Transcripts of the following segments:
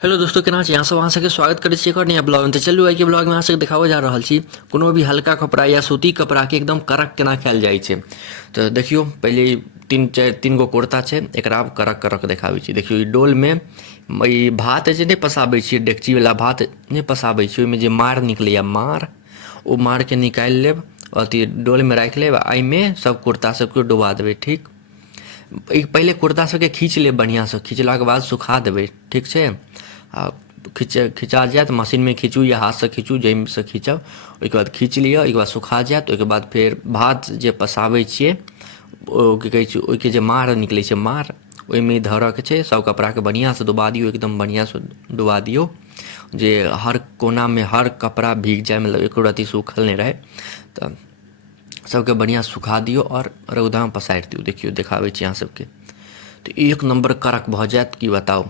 Hello दोस्तों, केना छी अहाँ सब? अहाँ सबके स्वागत करै छी एक और नया ब्लॉग में। तो चलू आइ के ब्लॉग में अहाँ सबके देखाबऽ जा रहल छी कोनो भी हल्का कपड़ा या सूती कपड़ा के एकदम करक केना कैल जाइ छै। तो देखियो, पहले तीन गो कुर्ता छै, एकरा आब करक करक देखाबै छी। देखियो, ई डोल में ई भात जे नहीं पसाबै छियै, डेगची वाला भात नहीं पसाबै छियै, ओहिमे जे मार निकलैया मार, ओ मार के निकालि लेब, अथी डोल में राखि लेब, एहिमे सब कुर्ता सबके डुबा देबै। ठीक, पहले कुर्ता सबके खींच लेब, बढ़िआँसँ खींचलाके बाद सुखा देबै। ठीक छै, आ खिंचा जायत, मशीनमे खींचू या हाथसँ खींचू, जाहिसँ खींचब। ओहिके बाद खींच लिअ, ओहिके बाद सुखा जायत। ओहिके बाद फेर भात जे पसाबै छियै, ओ की कहै छै, ओहिके जे मार निकलै छै मार, ओहिमे धरऽके छै। सब कपड़ाके बढ़िआँसँ डुबा दियौ, एकदम बढ़िआँसँ डुबा दियौ, जे हर कोनामे हर कपड़ा भीग जाय, मतलब एको रत्ती सूखल नहि रहै। तऽ सबके बढ़िआँ सुखा दियौ आओर रौदामे पसारि दियौ। देखियौ, देखाबै छी अहाँ सबके, तऽ एक नम्बर करक भऽ जायत। की बताउ,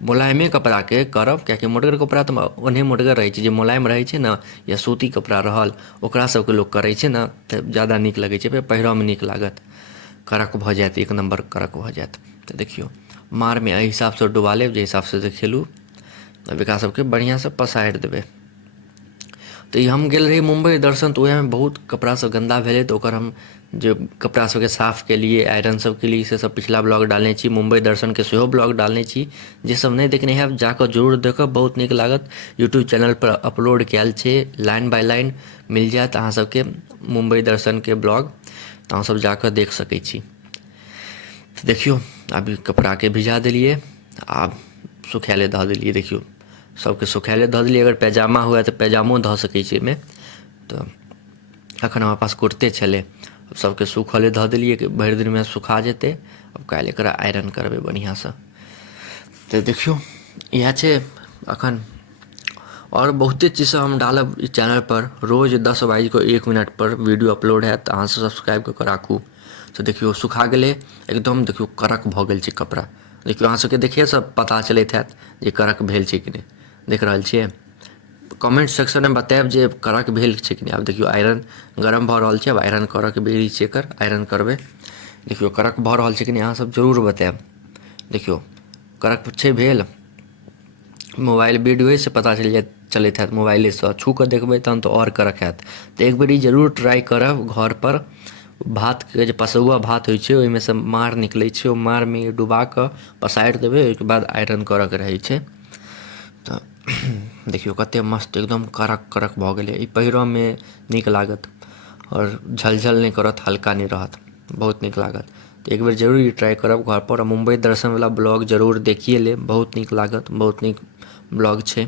मुलायमे कपड़ाके करब, किएकि मोटगर कपड़ा तऽ ओनाहे मोटगर रहै छै। जे मुलायम रहै छै ने, या सूती कपड़ा रहल, ओकरा सबके लोक करै छै ने, तऽ ज़्यादा नीक लगै छै, फेर पहिरऽमे नीक लागत। करक भऽ जायत, एक नम्बर करक भऽ जायत। तऽ देखियौ, मारमे एहि हिसाबसँ डुबा लेब, जे हिसाबसँ देखेलहुँ, अब एकरा सबके बढ़िआँसँ पसारि देबै। तऽ ई हम गेल रही मुम्बई दर्शन, तऽ ओहेमे बहुत कपड़ा सब गन्दा भेलै, तऽ ओकर हम जे कपड़ा सबके साफ केलिए, आयरन सब केलिए, से सब पिछला ब्लॉग डालने छी। मुम्बई दर्शनके सेहो ब्लॉग डालने छी, जे सब नहि देखने हैब जाकऽ जरूर देखब, बहुत नीक लागत। यूट्यूब चैनलपर अपलोड कयल छै, लाइन बाय लाइन मिल जायत अहाँ सबके मुम्बई दर्शनके ब्लॉग, तऽ अहाँ सब जाकऽ देख सकै छी। तऽ देखियौ, अभी कपड़ाके भिजा देलिए, आब सुखायले धऽ देलिए। देखियौ, सबके सुखायले धऽ देलिए। अगर पैजामा हुए तऽ पैजामो धऽ सकै छी एहिमे। तऽ एखन हमरा पास कुर्ते छलै, सबके सुखले धऽ देलिए कि भरि दिनमे सुखा जेतै। अब काल्हि एकरा आयरन करबै बढ़िआँसँ। तऽ देखियौ, इएह छै एखन। आओर बहुते चीज सब हम डालब ई चैनलपर, रोज 10:01 पर वीडियो अपलोड हैत, तऽ अहाँसब सब्सक्राइब कऽ कऽ राखू। तऽ देखियौ, सुखा गेलै एकदम। देखियौ, करक भऽ गेल छै कपड़ा। देखियौ, अहाँ सबके देखिएसँ पता चलैत हैत जे करक भेल छै कि नहि। देख रहल छियै, कमेंट सेक्शनमे बतायब जे करक भेल छै कि नहि। आब देखियौ, आयरन गरम भऽ रहल छै, अब आयरन करऽके बेरी छै एकर, आयरन करबै। देखियौ, करक भऽ रहल छै कि नहि, अहाँसब जरूर बतायब। देखियौ, करक छै भेल। मोबाइल वीडियोसँ पता चलैत हैत, मोबाइलेसँ छू कऽ देखबै तहन तऽ आओर करक हैत। तऽ एक बेरी जरूर ट्राइ करब घरपर। भातके जे पसौआ भात होइ छै, ओहिमे सँ मार निकलै छै, ओ मारमे डुबा कऽ पसारि देबै। ओहिके बाद आयरन करऽके रहै छै। तऽ देखियौ, कतेक मस्त एकदम करक करक भऽ गेलै। ई पहिरऽमे नीक लागत, आओर झलझल नहि करत, हल्का नहि रहत, बहुत नीक लागत। तऽ एक बेर जरूर ई ट्राइ करब घरपर। मुम्बई दर्शनवला ब्लॉग जरूर देखिए लेब, बहुत नीक लागत, बहुत नीक ब्लॉग छै।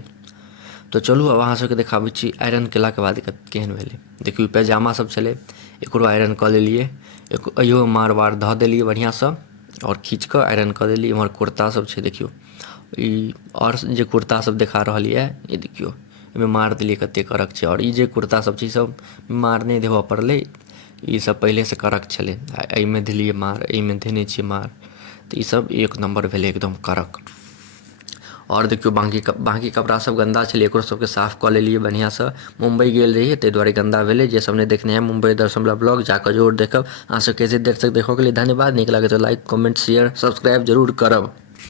तऽ चलू, अब अहाँ सबके देखाबै छी आयरन केलाके बाद केहन भेलै। देखियौ, पैजामा सब छलै, एकरो आयरन कऽ लेलिए। अहियो मार वार धऽ देलिए बढ़िआँसँ, आओर खींच कऽ आयरन कऽ देलिए। एम्हर कुर्ता सब छै, देखियौ ई आओर जे कुर्ता सब देखा रहल यऽ, ई देखियौ, एहिमे मार देलिए कतेक करक छै। आओर ई जे कुर्ता सब छै, सब मार नहि देबऽ पड़लै, ई सब पहिलेसँ करक छलै। एहिमे देलिए मार, एहिमे देने छिए मार, तऽ ई सब एक नम्बर भेलै एकदम करक। आओर देखियौ, बाँकी कपड़ा सब गन्दा छलै, एकरो सबके साफ कऽ लेलिए बढ़िआँसँ। मुम्बई गेल रहिए, ताहि दुआरे गन्दा भेलै। जे सब नहि देखने हैं मुम्बई दर्शनवला ब्लॉग, जाकऽ जरूर देखब। अहाँ सब कतेक देर तक देखऽके लिए धन्यवाद। नीक लागै तऽ लाइक, कमेंट, शेयर, सब्सक्राइब जरूर करब।